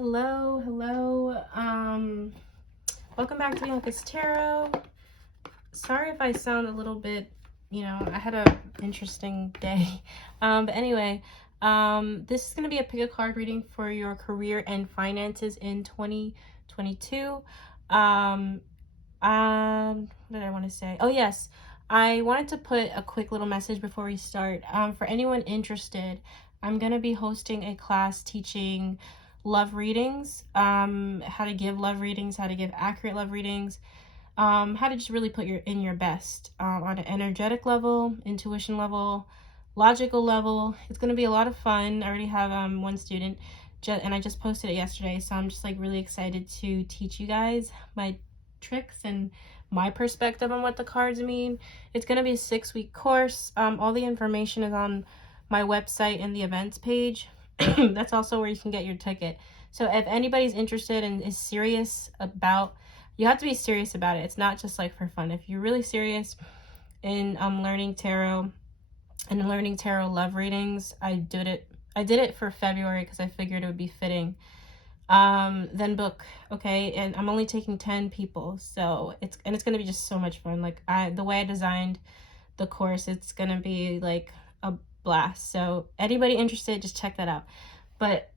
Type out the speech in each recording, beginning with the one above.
Hello. Welcome back to Untitled Tarot. Sorry if I sound a little bit, I had a interesting day. But anyway, this is going to be a pick a card reading for your career and finances in 2022. What did I want to say? Oh, yes. I wanted to put a quick little message before we start. For anyone interested, I'm going to be hosting a class teaching love readings, how to give love readings, how to give accurate love readings, how to just really put your best on an energetic level, intuition level, logical level. It's going to be a lot of fun. I already have one student and I just posted it yesterday, so I'm just like really excited to teach you guys my tricks and my perspective on what the cards mean. It's going to be a 6-week course. All the information is on my website and the events page. That's also where you can get your ticket. So if anybody's interested and is serious about, you have to be serious about it. It's not just like for fun. If you're really serious in learning tarot and learning tarot love readings, I did it for February because I figured it would be fitting. Then book, okay? And I'm only taking 10 people, so it's going to be just so much fun. Like the way I designed the course, it's going to be like a blast. So anybody interested, just check that out. But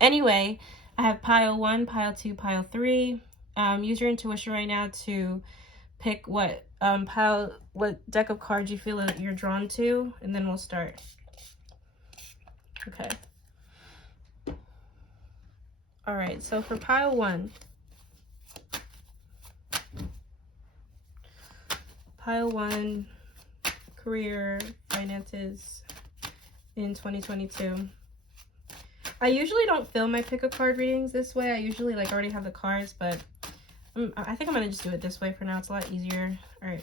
anyway, I have pile 1, pile 2, pile 3. Use your intuition right now to pick what deck of cards you feel that you're drawn to, and then we'll start. Okay. All right, so for pile 1, career, finances in 2022. I usually don't film my pick a card readings this way. I usually like already have the cards, but I think I'm gonna just do it this way for now. It's a lot easier. All right.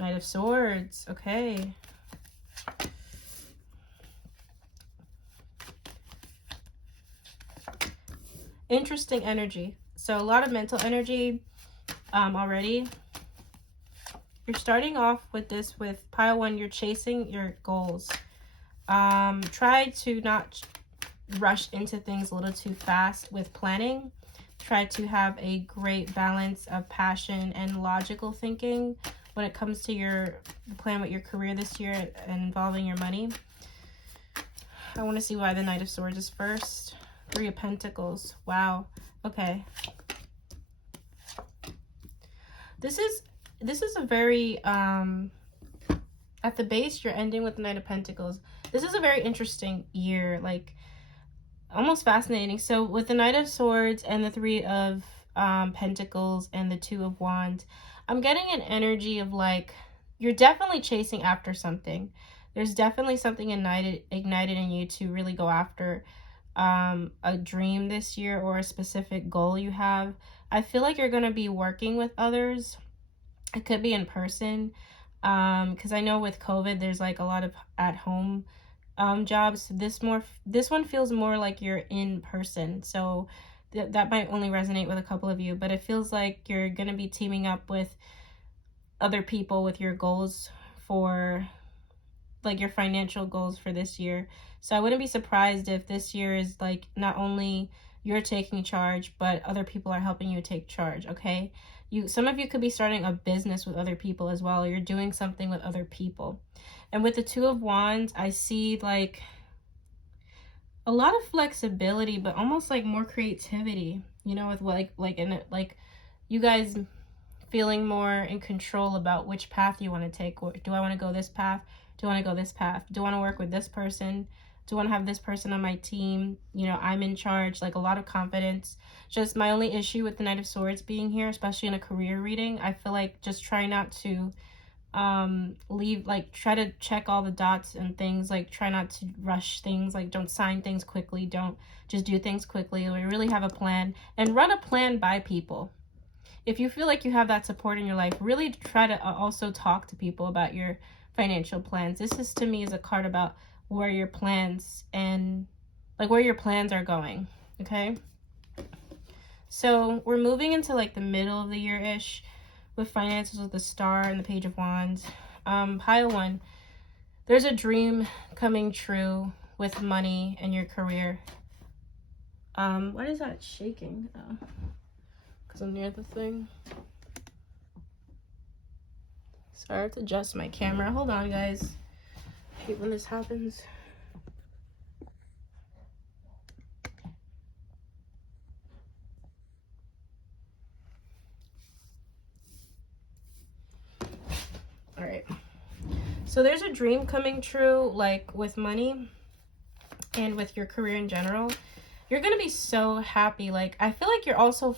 Knight of Swords. Okay. Interesting energy. So a lot of mental energy already. You're starting off with this with pile 1. You're chasing your goals. Try to not rush into things a little too fast with planning. Try to have a great balance of passion and logical thinking when it comes to your plan with your career this year and involving your money. I want to see why the Knight of Swords is first. 3 of Pentacles. Wow. Okay. This is a very at the base you're ending with the Knight of Pentacles. This is a very interesting year, like almost fascinating. So with the Knight of Swords and the 3 of Pentacles and the 2 of Wands, I'm getting an energy of like you're definitely chasing after something. There's definitely something ignited in you to really go after a dream this year or a specific goal you have. I feel like you're going to be working with others. It could be in person, because I know with COVID there's like a lot of at-home jobs. This one feels more like you're in person, so that might only resonate with a couple of you, but it feels like you're going to be teaming up with other people with your goals for like your financial goals for this year. So I wouldn't be surprised if this year is like not only you're taking charge, but other people are helping you take charge, okay? Some of you could be starting a business with other people as well. You're doing something with other people. And with the 2 of Wands, I see like a lot of flexibility, but almost like more creativity, with like you guys feeling more in control about which path you want to take. Do I want to go this path? Do I want to go this path? Do I want to work with this person? Do I want to have this person on my team? I'm in charge, like a lot of confidence. Just my only issue with the Knight of Swords being here, especially in a career reading, I feel like just try not to try to check all the dots and things, like try not to rush things, like don't sign things quickly, don't just do things quickly. We really have a plan and run a plan by people. If you feel like you have that support in your life, really try to also talk to people about your financial plans. This is, to me, is a card about where your plans and like where your plans are going. Okay. So we're moving into like the middle of the year-ish with finances with the Star and the Page of Wands. Pile 1, there's a dream coming true with money and your career. Why is that shaking? Oh, because I'm near the thing. Sorry, I have to adjust my camera. Hold on, guys. I hate when this happens. All right. So there's a dream coming true, like with money and with your career in general. You're going to be so happy. Like, I feel like you're also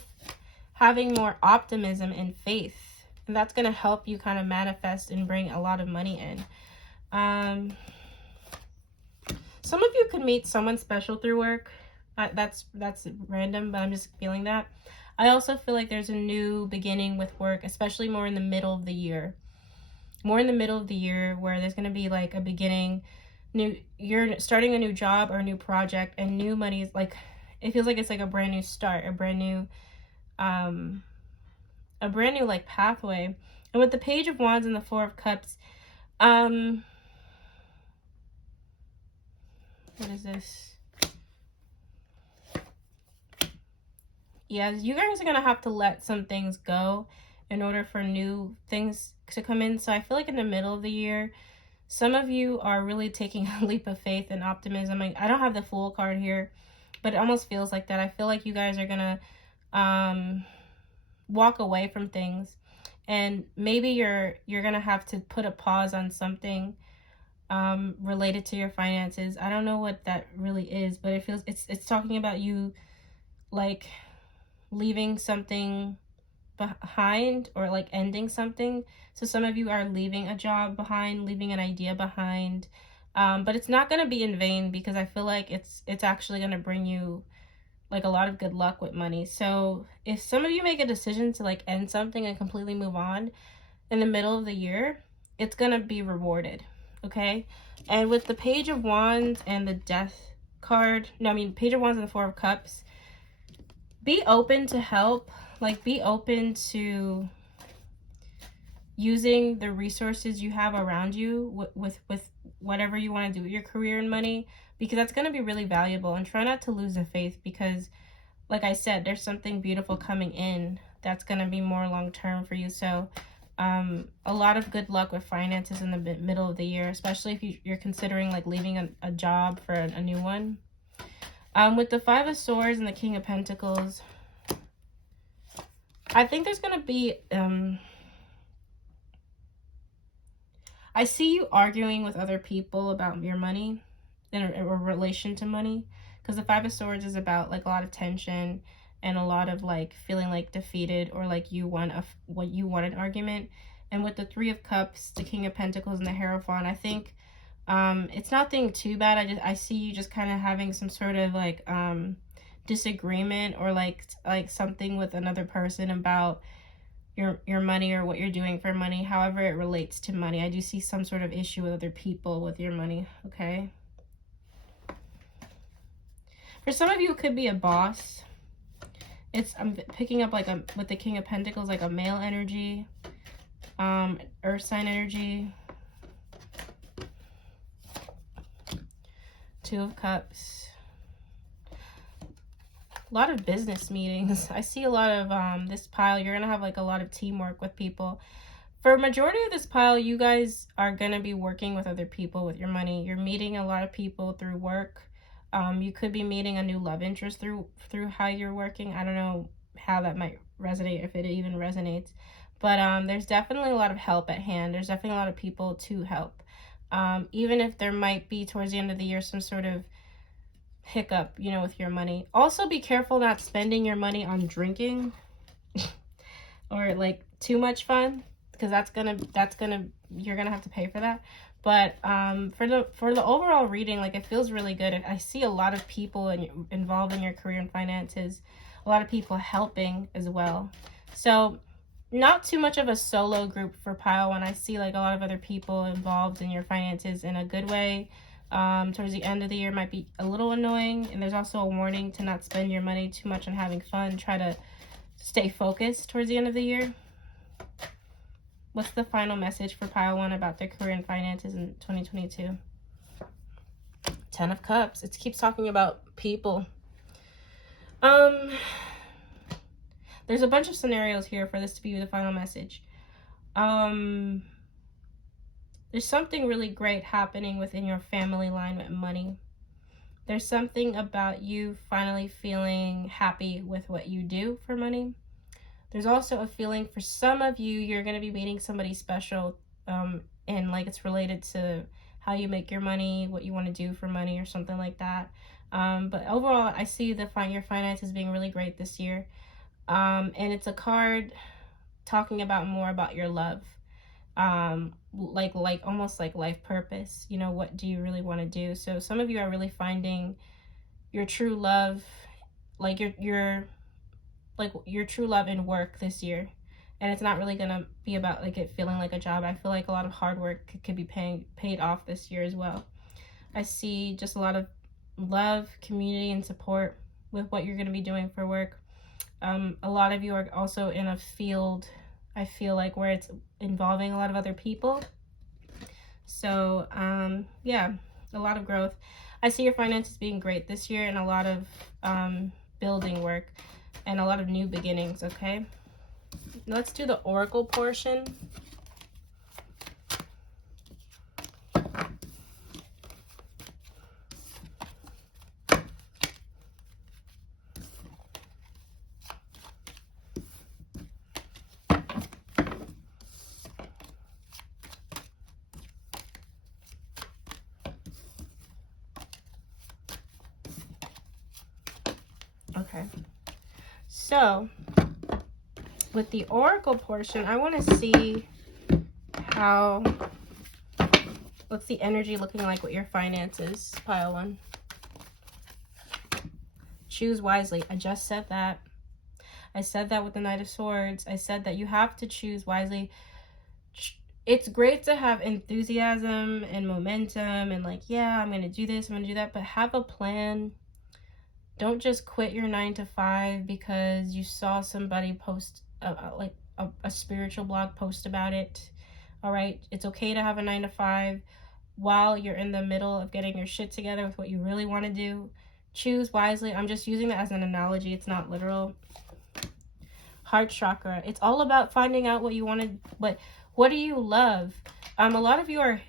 having more optimism and faith. And that's going to help you kind of manifest and bring a lot of money in. Some of you could meet someone special through work. That's random, but I'm just feeling that. I also feel like there's a new beginning with work, especially more in the middle of the year. More in the middle of the year where there's going to be like a beginning. You're starting a new job or a new project, and new money is like, it feels like it's like a brand new start, a brand new like pathway. And with the Page of Wands and the Four of Cups, what is this? Yeah, you guys are gonna have to let some things go in order for new things to come in. So I feel like in the middle of the year, some of you are really taking a leap of faith and optimism. I don't have the Fool card here, but it almost feels like that. I feel like you guys are gonna walk away from things, and maybe you're gonna have to put a pause on something related to your finances. I don't know what that really is, but it feels it's talking about you like leaving something behind or like ending something. So some of you are leaving a job behind, leaving an idea behind, but it's not going to be in vain, because I feel like it's actually going to bring you like a lot of good luck with money. So if some of you make a decision to like end something and completely move on in the middle of the year, it's going to be rewarded. Okay. And with the Page of Wands and the Death card, Page of Wands and the Four of Cups, be open to help. Like, be open to using the resources you have around you with whatever you want to do with your career and money, because that's going to be really valuable. And try not to lose the faith, because like I said, there's something beautiful coming in that's going to be more long-term for you. So a lot of good luck with finances in the middle of the year, especially if you're considering like leaving a job for a new one. With the Five of Swords and the King of Pentacles, I think there's going to be, I see you arguing with other people about your money in relation to money, because the Five of Swords is about like a lot of tension and a lot of like feeling like defeated, or like you won an argument. And with the Three of Cups, the King of Pentacles, and the Hierophant, I think it's nothing too bad. I see you just kind of having some sort of like disagreement, or like something with another person about your money or what you're doing for money, however it relates to money. I do see some sort of issue with other people with your money. Okay, for some of you it could be a boss. I'm picking up like with the King of Pentacles, like a male energy, earth sign energy. Two of Cups. A lot of business meetings. I see a lot of this pile. You're gonna have like a lot of teamwork with people. For a majority of this pile, you guys are gonna be working with other people with your money. You're meeting a lot of people through work. You could be meeting a new love interest through how you're working. I don't know how that might resonate, if it even resonates, but there's definitely a lot of help at hand. There's definitely a lot of people to help. Even if there might be towards the end of the year some sort of hiccup, with your money. Also be careful not spending your money on drinking or like too much fun, because you're gonna have to pay for that. But for the overall reading, like, it feels really good. I see a lot of people involved in your career and finances, a lot of people helping as well. So not too much of a solo group for pile one. I see like a lot of other people involved in your finances in a good way. Towards the end of the year might be a little annoying, and there's also a warning to not spend your money too much on having fun. Try to stay focused towards the end of the year. What's the final message for pile one about their career and finances in 2022? Ten of Cups. It keeps talking about people. There's a bunch of scenarios here for this to be the final message. There's something really great happening within your family line with money. There's something about you finally feeling happy with what you do for money. There's also a feeling for some of you, you're going to be meeting somebody special, and like it's related to how you make your money, what you want to do for money or something like that. But overall, I see your finances being really great this year. And it's a card talking about more about your love. Like almost like life purpose. You know, what do you really want to do? So some of you are really finding your true love, like your true love in work this year. And it's not really gonna be about like it feeling like a job. I feel like a lot of hard work could be paid off this year as well. I see just a lot of love, community, and support with what you're gonna be doing for work. A lot of you are also in a field, I feel like, where it's involving a lot of other people. So yeah, a lot of growth. I see your finances being great this year, and a lot of building work and a lot of new beginnings. Okay, let's do the oracle portion. Okay, so with the oracle portion, I want to see what's the energy looking like with your finances, pile one. Choose wisely. I just said that. I said that with the Knight of Swords. I said that you have to choose wisely. It's great to have enthusiasm and momentum and like, yeah, I'm going to do this, I'm going to do that, but have a plan. Don't just quit your 9-to-5 because you saw somebody post a spiritual blog post about it. All right, it's okay to have a 9-to-5 while you're in the middle of getting your shit together with what you really want to do. Choose wisely. I'm just using that as an analogy. It's not literal. Heart chakra. It's all about finding out what you want to, what do you love? A lot of you are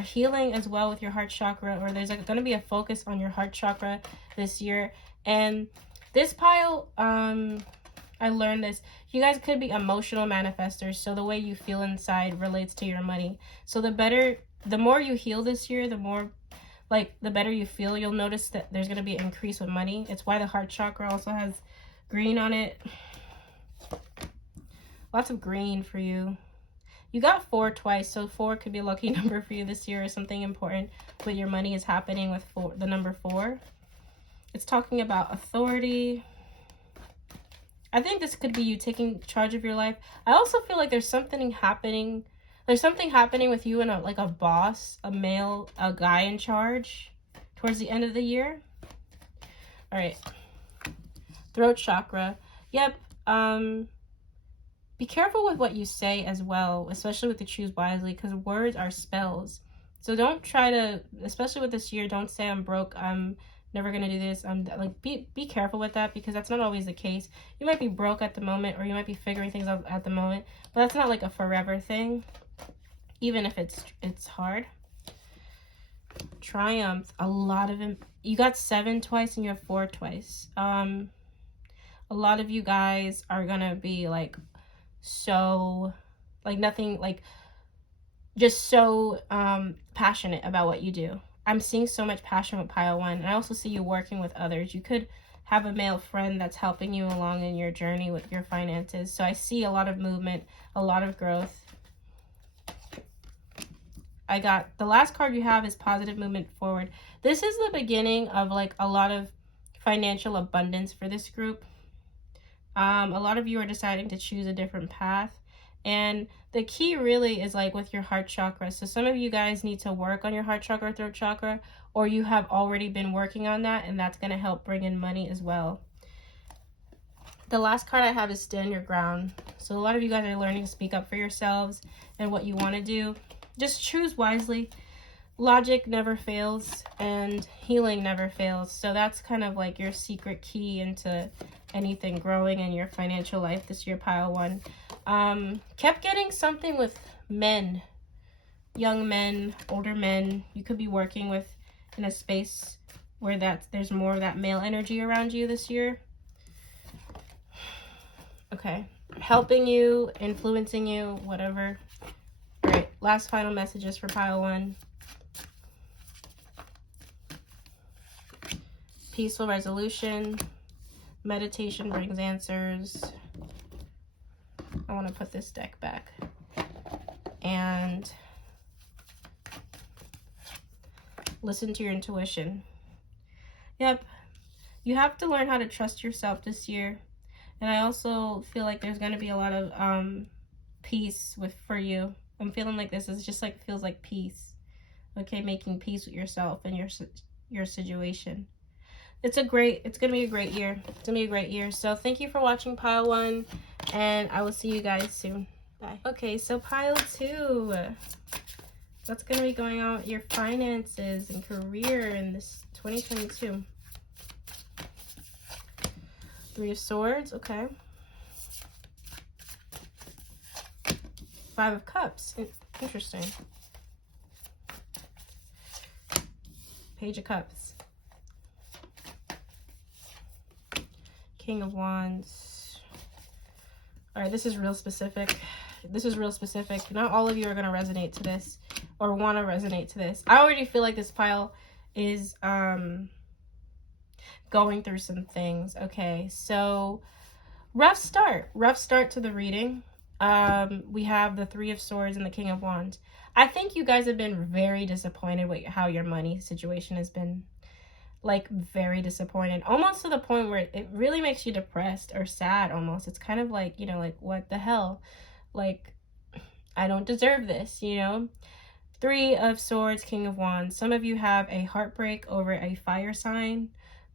healing as well with your heart chakra, or there's going to be a focus on your heart chakra this year. And this pile, I learned this. You guys could be emotional manifestors, so the way you feel inside relates to your money. So the more you heal this year, the better you feel. You'll notice that there's going to be an increase with money. It's why the heart chakra also has green on it. Lots of green for you. You got 4 twice, so 4 could be a lucky number for you this year, or something important with your money is happening with the number 4. It's talking about authority. I think this could be you taking charge of your life. I also feel like there's something happening. There's something happening with you and a boss, a guy in charge towards the end of the year. All right. Throat chakra. Yep. Be careful with what you say as well, especially with the choose wisely, because words are spells. So don't try to, especially with this year, don't say I'm broke, I'm never going to do this. I'm like, be careful with that, because that's not always the case. You might be broke at the moment, or you might be figuring things out at the moment, but that's not like a forever thing, even if it's hard. Triumph. A lot of them. You got 7 twice and you have 4 twice. A lot of you guys are going to be like, so like nothing, like just so passionate about what you do. I'm seeing so much passion with pile 1. And I also see you working with others. You could have a male friend that's helping you along in your journey with your finances. So I see a lot of movement, a lot of growth. I got the last card you have is positive movement forward. This is the beginning of like a lot of financial abundance for this group. A lot of you are deciding to choose a different path, and the key really is like with your heart chakra. So some of you guys need to work on your heart chakra, throat chakra, or you have already been working on that, and that's going to help bring in money as well. The last card I have is stand your ground. So a lot of you guys are learning to speak up for yourselves and what you want to do. Just choose wisely. logic never fails and healing never fails. So that's kind of like your secret key into anything growing in your financial life this year, pile 1. Kept getting something with men, young men, older men. You could be working with in a space where there's more of that male energy around you this year. Okay. Helping you, influencing you, whatever. All right. Last final messages for pile 1. Peaceful resolution. Meditation brings answers. I want to put this deck back. And listen to your intuition. Yep. You have to learn how to trust yourself this year. And I also feel like there's going to be a lot of peace for you. I'm feeling like this is just like, feels like peace. Okay, making peace with yourself and your situation. It's going to be a great year. It's going to be a great year. So thank you for watching pile 1, and I will see you guys soon. Bye. Okay, so pile 2. What's going to be going on with your finances and career in this 2022? 3 of Swords, okay. 5 of Cups, interesting. Page of Cups. King of Wands. All right, this is real specific. This is real specific. Not all of you are going to resonate to this or want to resonate to this. I already feel like this pile is going through some things. Okay, so rough start to the reading. We have the 3 of Swords and the King of Wands. I think you guys have been very disappointed with how your money situation has been. Like, very disappointed, almost to the point where it really makes you depressed or sad almost. It's kind of like, you know, like, what the hell? Like, I don't deserve this, you know? 3 of Swords, King of Wands. Some of you have a heartbreak over a fire sign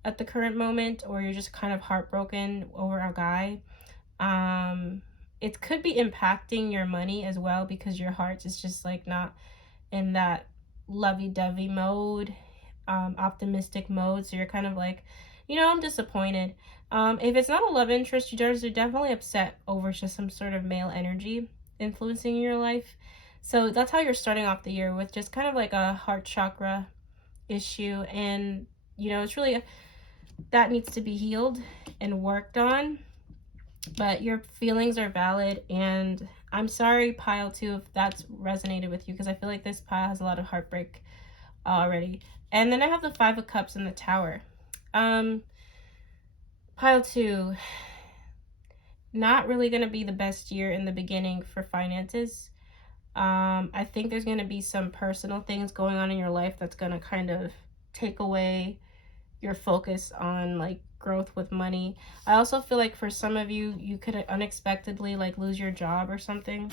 at the current moment, or you're just kind of heartbroken over a guy. It could be impacting your money as well, because your heart is just like not in that lovey-dovey mode, optimistic mode. So you're kind of like, you know, I'm disappointed. If it's not a love interest, you guys are definitely upset over just some sort of male energy influencing your life. So that's how you're starting off the year, with just kind of like a heart chakra issue. And, you know, it's really, that needs to be healed and worked on. But your feelings are valid. And I'm sorry, pile 2, if that's resonated with you, because I feel like this pile has a lot of heartbreak already. And then I have the 5 of Cups and the Tower. Pile 2, not really going to be the best year in the beginning for finances. I think there's going to be some personal things going on in your life that's going to kind of take away your focus on like growth with money. I also feel like for some of you, you could unexpectedly like lose your job or something.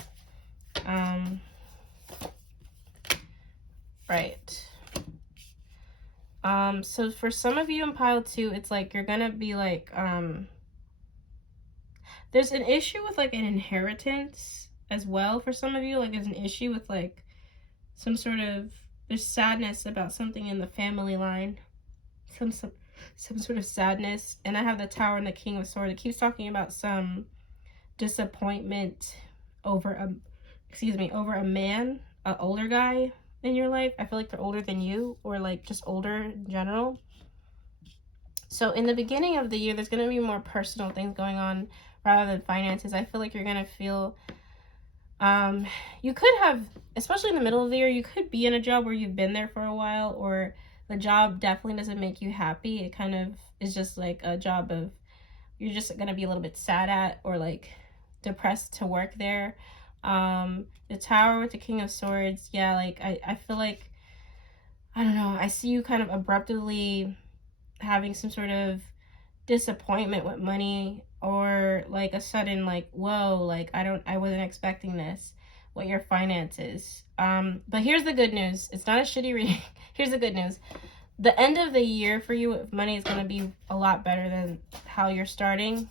Right. So for some of you in pile 2, it's like you're gonna be like, there's an issue with like an inheritance as well for some of you. Like there's an issue with like some sort of, there's sadness about something in the family line, some sort of sadness. And I have the Tower and the King of Swords. It keeps talking about some disappointment over a man, an older guy in your life. I feel like they're older than you, or like just older in general. So in the beginning of the year, there's going to be more personal things going on rather than finances. I feel like you're going to feel, you could have, especially in the middle of the year, you could be in a job where you've been there for a while, or the job definitely doesn't make you happy. It kind of is just like a job of, you're just going to be a little bit sad at, or like depressed to work there. The Tower with the King of Swords, yeah, like I feel like, I don't know, I see you kind of abruptly having some sort of disappointment with money, or like a sudden like, whoa, like I wasn't expecting this, what your finances. But here's the good news. It's not a shitty reading. Here's the good news. The end of the year for you with money is going to be a lot better than how you're starting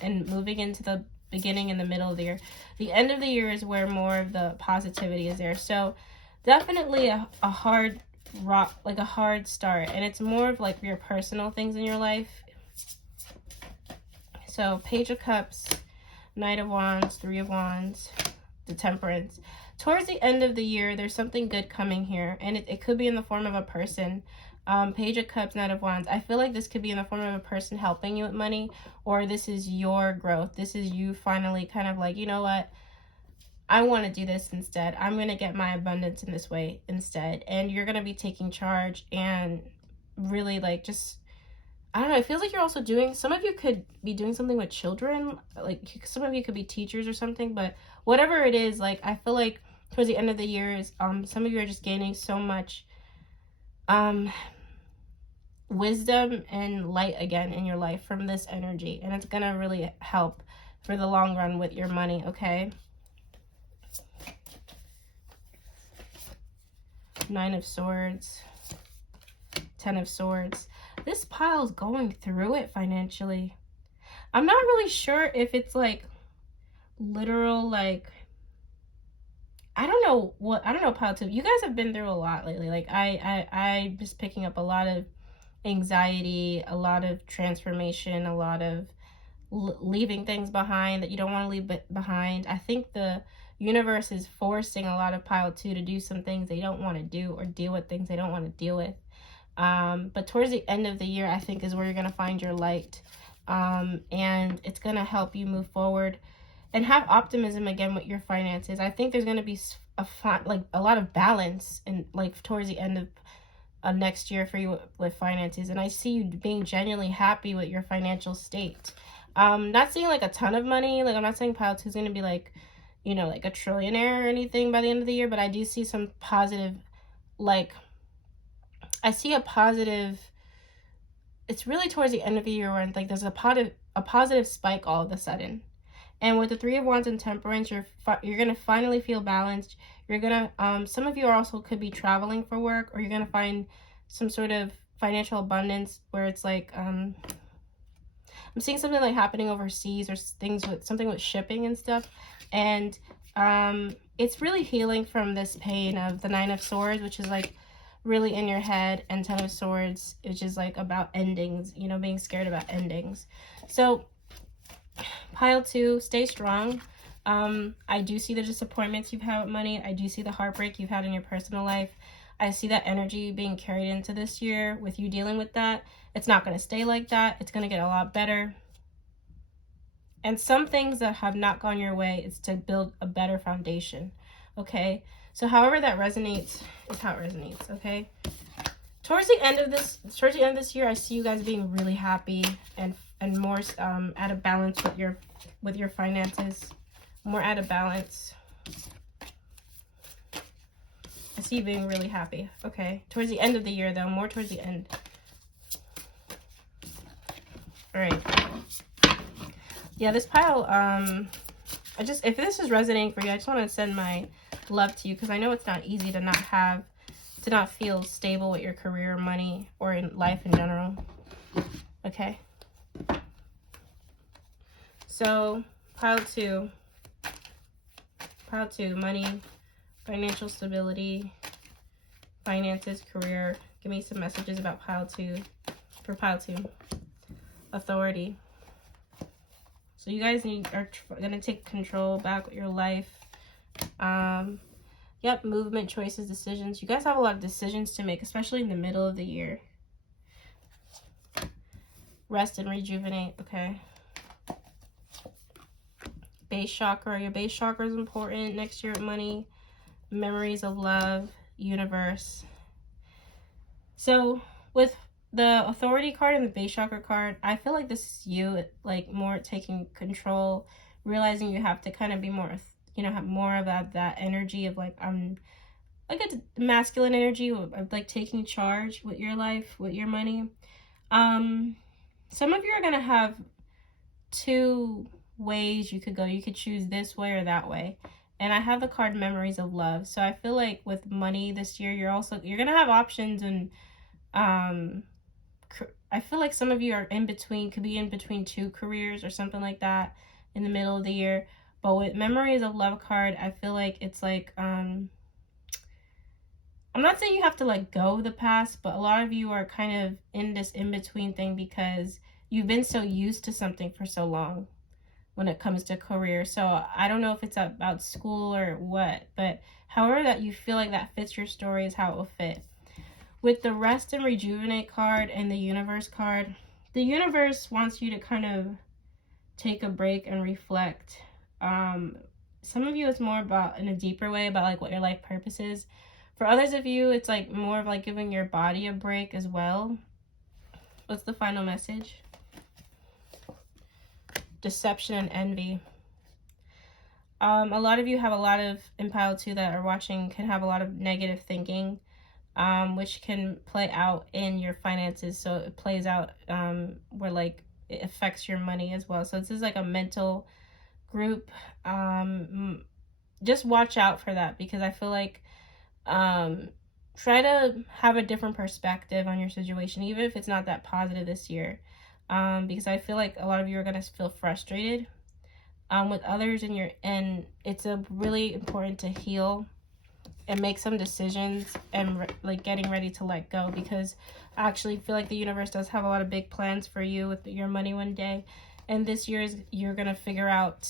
and moving into the beginning and the middle of the year. The end of the year is where more of the positivity is there. So definitely a hard rock, like a hard start, and it's more of like your personal things in your life. So Page of Cups, Knight of Wands, Three of Wands, the Temperance. Towards the end of the year, there's something good coming here, and it could be in the form of a person. Page of Cups, Knight of Wands. I feel like this could be in the form of a person helping you with money, or this is your growth. This is you finally kind of like, you know what? I want to do this instead. I'm going to get my abundance in this way instead. And you're going to be taking charge and really like just, I don't know, it feels like you're also doing, some of you could be doing something with children. Like some of you could be teachers or something, but whatever it is, like I feel like towards the end of the year, some of you are just gaining so much wisdom and light again in your life from this energy. And it's going to really help for the long run with your money, okay? Nine of Swords, Ten of Swords. This pile's going through it financially. I'm not really sure if it's like literal, like, I don't know, pile two. You guys have been through a lot lately. Like I just picking up a lot of anxiety, a lot of transformation, a lot of leaving things behind that you don't want to leave behind. I think the universe is forcing a lot of pile two to do some things they don't want to do, or deal with things they don't want to deal with. But towards the end of the year, I think is where you're going to find your light. And it's going to help you move forward and have optimism again with your finances. I think there's going to be a lot of balance in like towards the end of next year for you with finances. And I see you being genuinely happy with your financial state. Not seeing like a ton of money. Like I'm not saying pile two is going to be like, you know, like a trillionaire or anything by the end of the year, but I do see some positive, like, I see a positive, it's really towards the end of the year where like there's a positive spike all of a sudden. And with the Three of Wands and Temperance, you're going to finally feel balanced. You're going to, some of you are also could be traveling for work, or you're going to find some sort of financial abundance where it's like, I'm seeing something like happening overseas, or something with shipping and stuff. And it's really healing from this pain of the Nine of Swords, which is like really in your head, and Ten of Swords, which is like about endings, you know, being scared about endings. So pile two, stay strong. I do see the disappointments you've had with money. I do see the heartbreak you've had in your personal life. I see that energy being carried into this year with you dealing with that. It's not going to stay like that. It's going to get a lot better. And some things that have not gone your way, it's to build a better foundation. Okay? So however that resonates is how it resonates. Okay? Towards the end of this year, I see you guys being really happy and more out of balance with your finances. More out of balance. I see you being really happy. Okay. Towards the end of the year, though. More towards the end. All right. Yeah, this pile, if this is resonating for you, I just want to send my love to you, because I know it's not easy to not feel stable with your career, money, or in life in general. Okay. So, pile two, money, financial stability, finances, career. Give me some messages about pile two, for pile two. Authority. So you guys are going to take control back with your life. Yep, movement, choices, decisions. You guys have a lot of decisions to make, especially in the middle of the year. Rest and rejuvenate, okay. Base chakra. Your base chakra is important next year with money. Memories of love, universe. So with the authority card and the base chakra card, I feel like this is you, like more taking control, realizing you have to kind of be more, you know, have more of that energy of like, like a masculine energy of like taking charge with your life, with your money. Some of you are going to have two ways you could go. You could choose this way or that way. And I have the card Memories of Love. So I feel like with money this year, you're going to have options, and I feel like some of you are could be in between two careers or something like that in the middle of the year. But with Memories of Love card, I feel like it's like, I'm I'm not saying you have to let go of the past, but a lot of you are kind of in this in-between thing because you've been so used to something for so long when it comes to career. So I don't know if it's about school or what, but however that you feel like that fits your story is how it will fit. With the rest and rejuvenate card and the universe card, the universe wants you to kind of take a break and reflect. Some of you it's more about in a deeper way about like what your life purpose is. For others of you, it's like more of like giving your body a break as well. What's the final message? Deception and envy. A lot of you have a lot of, in pile 2 that are watching, can have a lot of negative thinking, which can play out in your finances. So it plays out where like it affects your money as well. So this is like a mental group. Just watch out for that, because I feel like try to have a different perspective on your situation, even if it's not that positive this year, because I feel like a lot of you are going to feel frustrated with others, and it's really important to heal and make some decisions and like getting ready to let go, because I actually feel like the universe does have a lot of big plans for you with your money one day. And this year you're going to figure out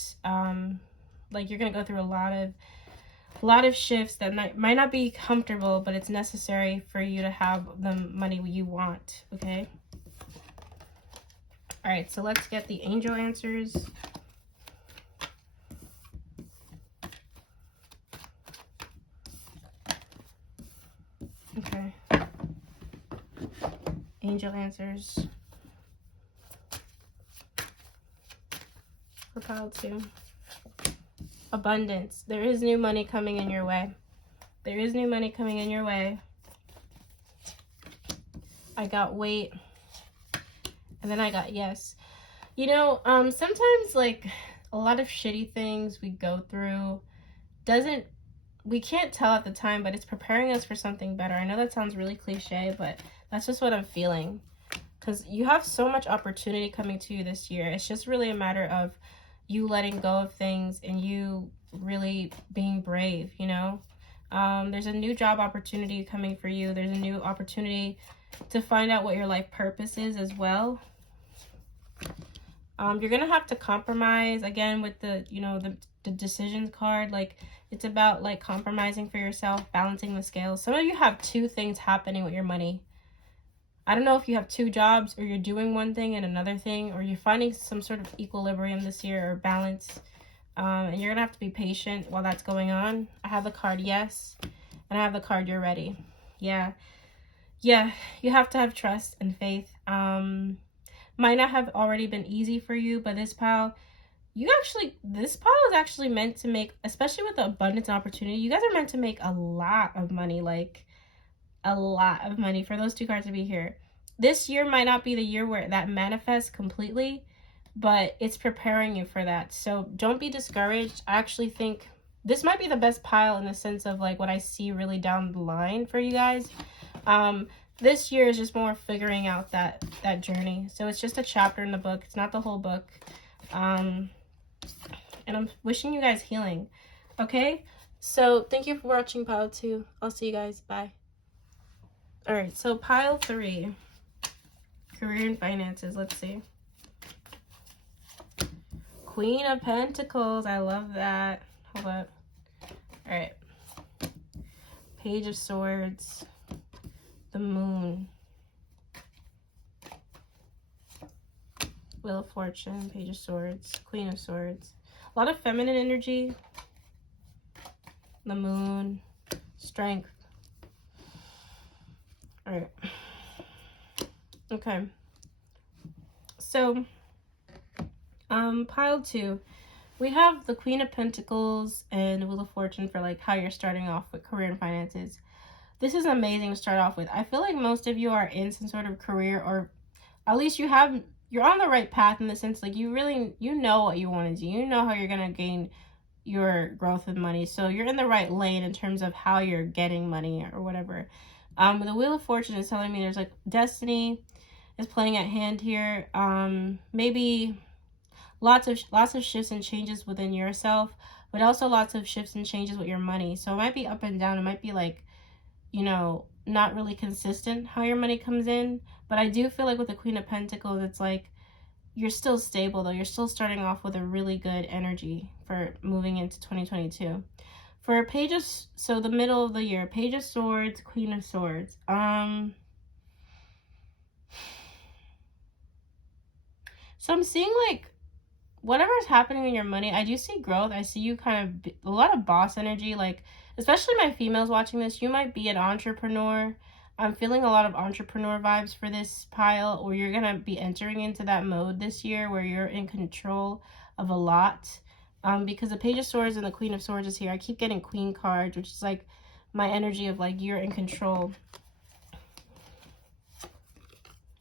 like you're going to go through a lot of shifts that might not be comfortable, but it's necessary for you to have the money you want. Okay. All right, so let's get the angel answers. Okay. Angel answers for pile 2. Abundance. There is new money coming in your way. There is new money coming in your way. I got wait. And then I got yes. You know, sometimes like a lot of shitty things we go through we can't tell at the time, but it's preparing us for something better. I know that sounds really cliche, but that's just what I'm feeling. Because you have so much opportunity coming to you this year. It's just really a matter of you letting go of things and you really being brave, you know? There's a new job opportunity coming for you. There's a new opportunity to find out what your life purpose is as well. You're going to have to compromise again with the, you know, the decisions card. Like, it's about like compromising for yourself, balancing the scales. Some of you have 2 things happening with your money. I don't know if you have 2 jobs, or you're doing one thing and another thing, or you're finding some sort of equilibrium this year or balance. And you're going to have to be patient while that's going on. I have the card yes, and I have the card you're ready. Yeah, you have to have trust and faith. Might not have already been easy for you, but this pile is actually meant to make, especially with the abundance and opportunity, you guys are meant to make a lot of money, like a lot of money for those 2 cards to be here. This year might not be the year where that manifests completely, but it's preparing you for that. So don't be discouraged. I actually think this might be the best pile in the sense of like what I see really down the line for you guys. This year is just more figuring out that journey. So it's just a chapter in the book. It's not the whole book. And I'm wishing you guys healing. Okay? So thank you for watching pile 2. I'll see you guys. Bye. All right. So pile 3, career and finances. Let's see. Queen of Pentacles. I love that. Hold up. All right. Page of Swords. The Moon. Wheel of Fortune. Page of Swords. Queen of Swords. A lot of feminine energy. The Moon. Strength. All right. Okay. So, pile 2. We have the Queen of Pentacles and the Wheel of Fortune for like how you're starting off with career and finances. This is amazing to start off with. I feel like most of you are in some sort of career, or at least you're on the right path in the sense like you know what you want to do. You know how you're going to gain your growth with money. So you're in the right lane in terms of how you're getting money or whatever. The Wheel of Fortune is telling me there's like destiny is playing at hand here. Maybe lots of shifts and changes within yourself, but also lots of shifts and changes with your money. So it might be up and down. It might be like you know, not really consistent how your money comes in. But I do feel like with the Queen of Pentacles, it's like you're still stable though. You're still starting off with a really good energy for moving into 2022. For Page of, so the middle of the year, Page of Swords, Queen of Swords. So I'm seeing like whatever's happening in your money, I do see growth. I see you kind of a lot of boss energy, like especially my females watching this, you might be an entrepreneur. I'm feeling a lot of entrepreneur vibes for this pile, or you're gonna be entering into that mode this year where you're in control of a lot. Because the Page of Swords and the Queen of Swords is here. I keep getting Queen cards, which is like my energy of like you're in control.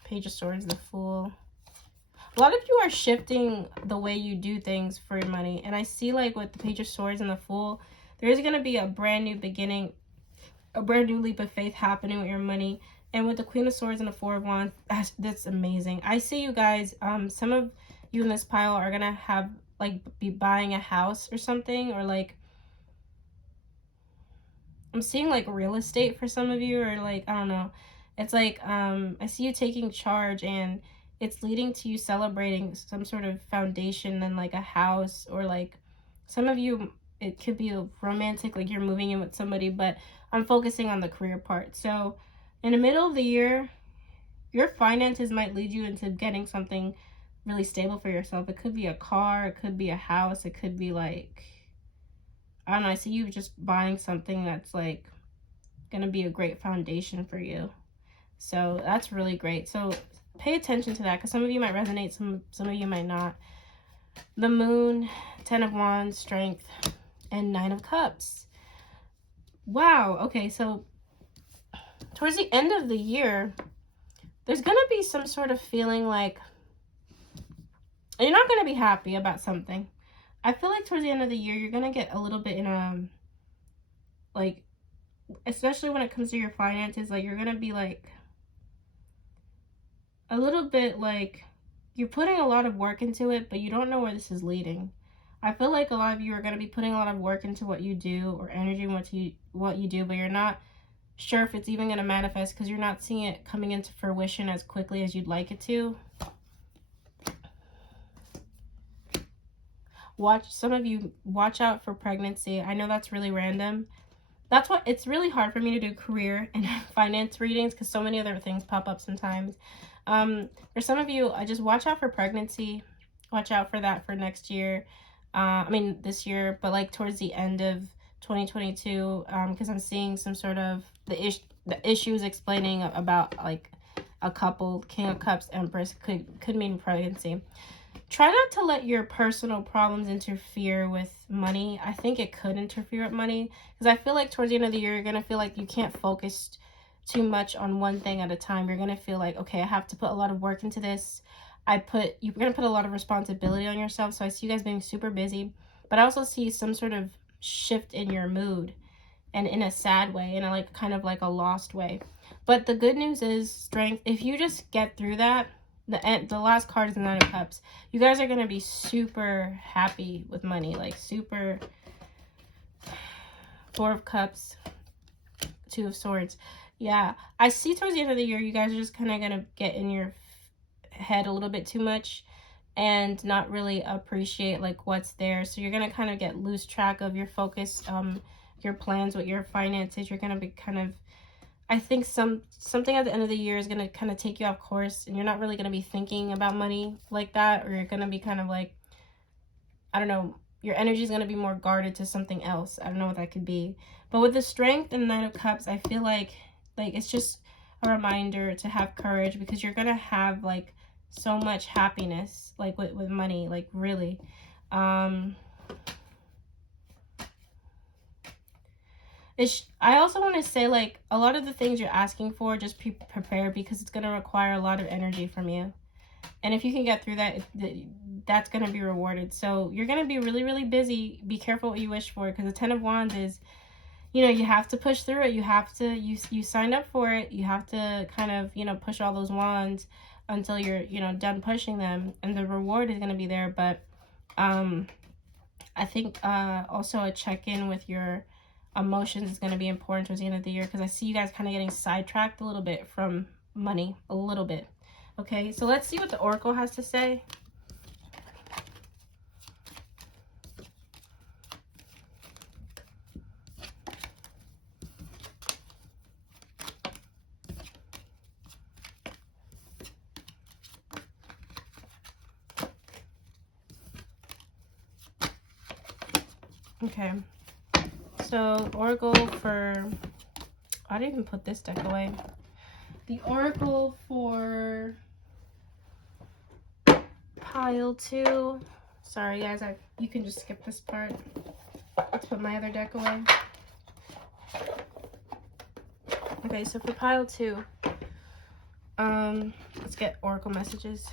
Page of Swords, the Fool. A lot of you are shifting the way you do things for your money. And I see like with the Page of Swords and the Fool, there's going to be a brand new beginning, a brand new leap of faith happening with your money. And with the Queen of Swords and the Four of Wands, that's amazing. I see you guys, some of you in this pile are going to have like be buying a house or something, or like I'm seeing like real estate for some of you, or like, I don't know. It's like, I see you taking charge and it's leading to you celebrating some sort of foundation and like a house, or like some of you, it could be romantic, like you're moving in with somebody, but I'm focusing on the career part. So in the middle of the year, your finances might lead you into getting something really stable for yourself. It could be a car, it could be a house, it could be like, I don't know, I see you just buying something that's like gonna be a great foundation for you. So that's really great. So pay attention to that, because some of you might resonate, some of you might not. The Moon, 10 of Wands, Strength, and 9 of Cups. Wow. Okay, so towards the end of the year, there's going to be some sort of feeling like you're not going to be happy about something. I feel like towards the end of the year, you're going to get a little bit in a, like, especially when it comes to your finances, like, you're going to be, like, a little bit, like, you're putting a lot of work into it, but you don't know where this is leading. I feel like a lot of you are going to be putting a lot of work into what you do, or energy into what you do, but you're not sure if it's even going to manifest because you're not seeing it coming into fruition as quickly as you'd like it to. Some of you, watch out for pregnancy. I know that's really random. That's what, it's really hard for me to do career and finance readings because so many other things pop up sometimes. For some of you, just watch out for pregnancy. Watch out for that for next year. I mean, this year, but like towards the end of 2022, because I'm seeing some sort of the issues explaining about like a couple, King of Cups, Empress, could mean pregnancy. Try not to let your personal problems interfere with money. I think it could interfere with money, because I feel like towards the end of the year, you're going to feel like you can't focus too much on one thing at a time. You're going to feel like, okay, I have to put a lot of work into this. You're going to put a lot of responsibility on yourself. So I see you guys being super busy, but I also see some sort of shift in your mood, and in a sad way, in a like kind of like a lost way. But the good news is Strength. If you just get through that, the last card is the 9 of Cups. You guys are going to be super happy with money, like super. 4 of Cups, 2 of Swords. Yeah, I see towards the end of the year, you guys are just kind of going to get in your head a little bit too much and not really appreciate like what's there. So you're going to kind of lose track of your focus, your plans with your finances. You're going to be kind of, I think something at the end of the year is going to kind of take you off course, and you're not really going to be thinking about money like that, or you're going to be kind of like, I don't know, your energy is going to be more guarded to something else. I don't know what that could be. But with the Strength and 9 of Cups, I feel like it's just a reminder to have courage, because you're going to have like so much happiness like with money, like really. I also want to say, like, a lot of the things you're asking for, just be prepared, because it's going to require a lot of energy from you. And if you can get through that, that's going to be rewarded. So you're going to be really, really busy. Be careful what you wish for, because the 10 of Wands is, you know, you have to push through it. You have to, you signed up for it. You have to kind of, you know, push all those wands until you're, you know, done pushing them. And the reward is going to be there. But I think also a check-in with your emotions is going to be important towards the end of the year, because I see you guys kind of getting sidetracked a little bit from money, a little bit. Okay, so let's see what the Oracle has to say. Okay, so Oracle for, I didn't even put this deck away. The Oracle for pile 2. Sorry guys, you can just skip this part. Let's put my other deck away. Okay, so for pile 2, let's get Oracle messages.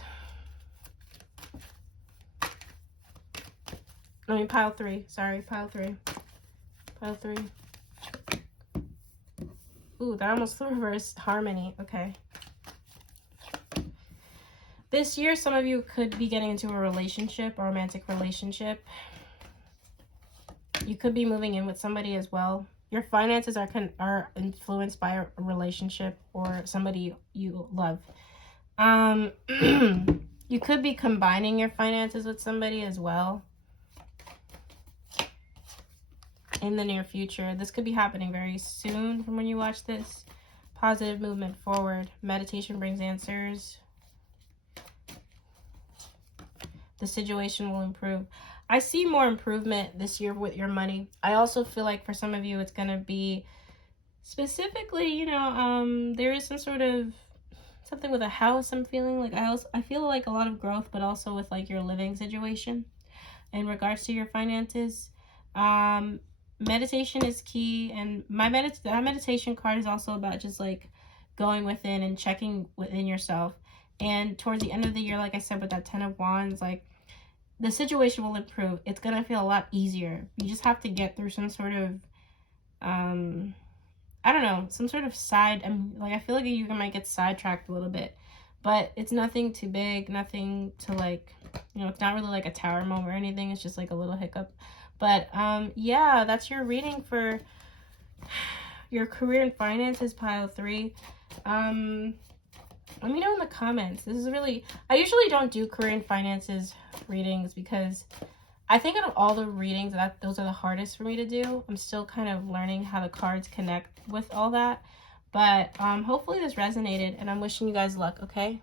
I mean pile 3, sorry, pile 3. Pile 3. Ooh, that almost reversed harmony. Okay. This year, some of you could be getting into a relationship, a romantic relationship. You could be moving in with somebody as well. Your finances are influenced by a relationship or somebody you love. You could be combining your finances with somebody as well in the near future. This could be happening very soon from when you watch this. Positive movement forward. Meditation brings answers. The situation will improve. I see more improvement this year with your money. I also feel like for some of you, it's going to be specifically, you know, there is some sort of something with a house. I'm feeling like I feel like a lot of growth, but also with like your living situation in regards to your finances. Meditation is key, and that meditation card is also about just like going within and checking within yourself. And towards the end of the year, like I said, with that 10 of Wands, like the situation will improve. It's gonna feel a lot easier. You just have to get through some sort of I don't know, some sort of like I feel like you might get sidetracked a little bit, but it's nothing too big, nothing to like, you know, it's not really like a tower moment or anything. It's just like a little hiccup. But yeah, that's your reading for your career and finances, pile 3. Let me know in the comments. This is really, I usually don't do career and finances readings because I think out of all the readings, those are the hardest for me to do. I'm still kind of learning how the cards connect with all that. But hopefully this resonated, and I'm wishing you guys luck, okay?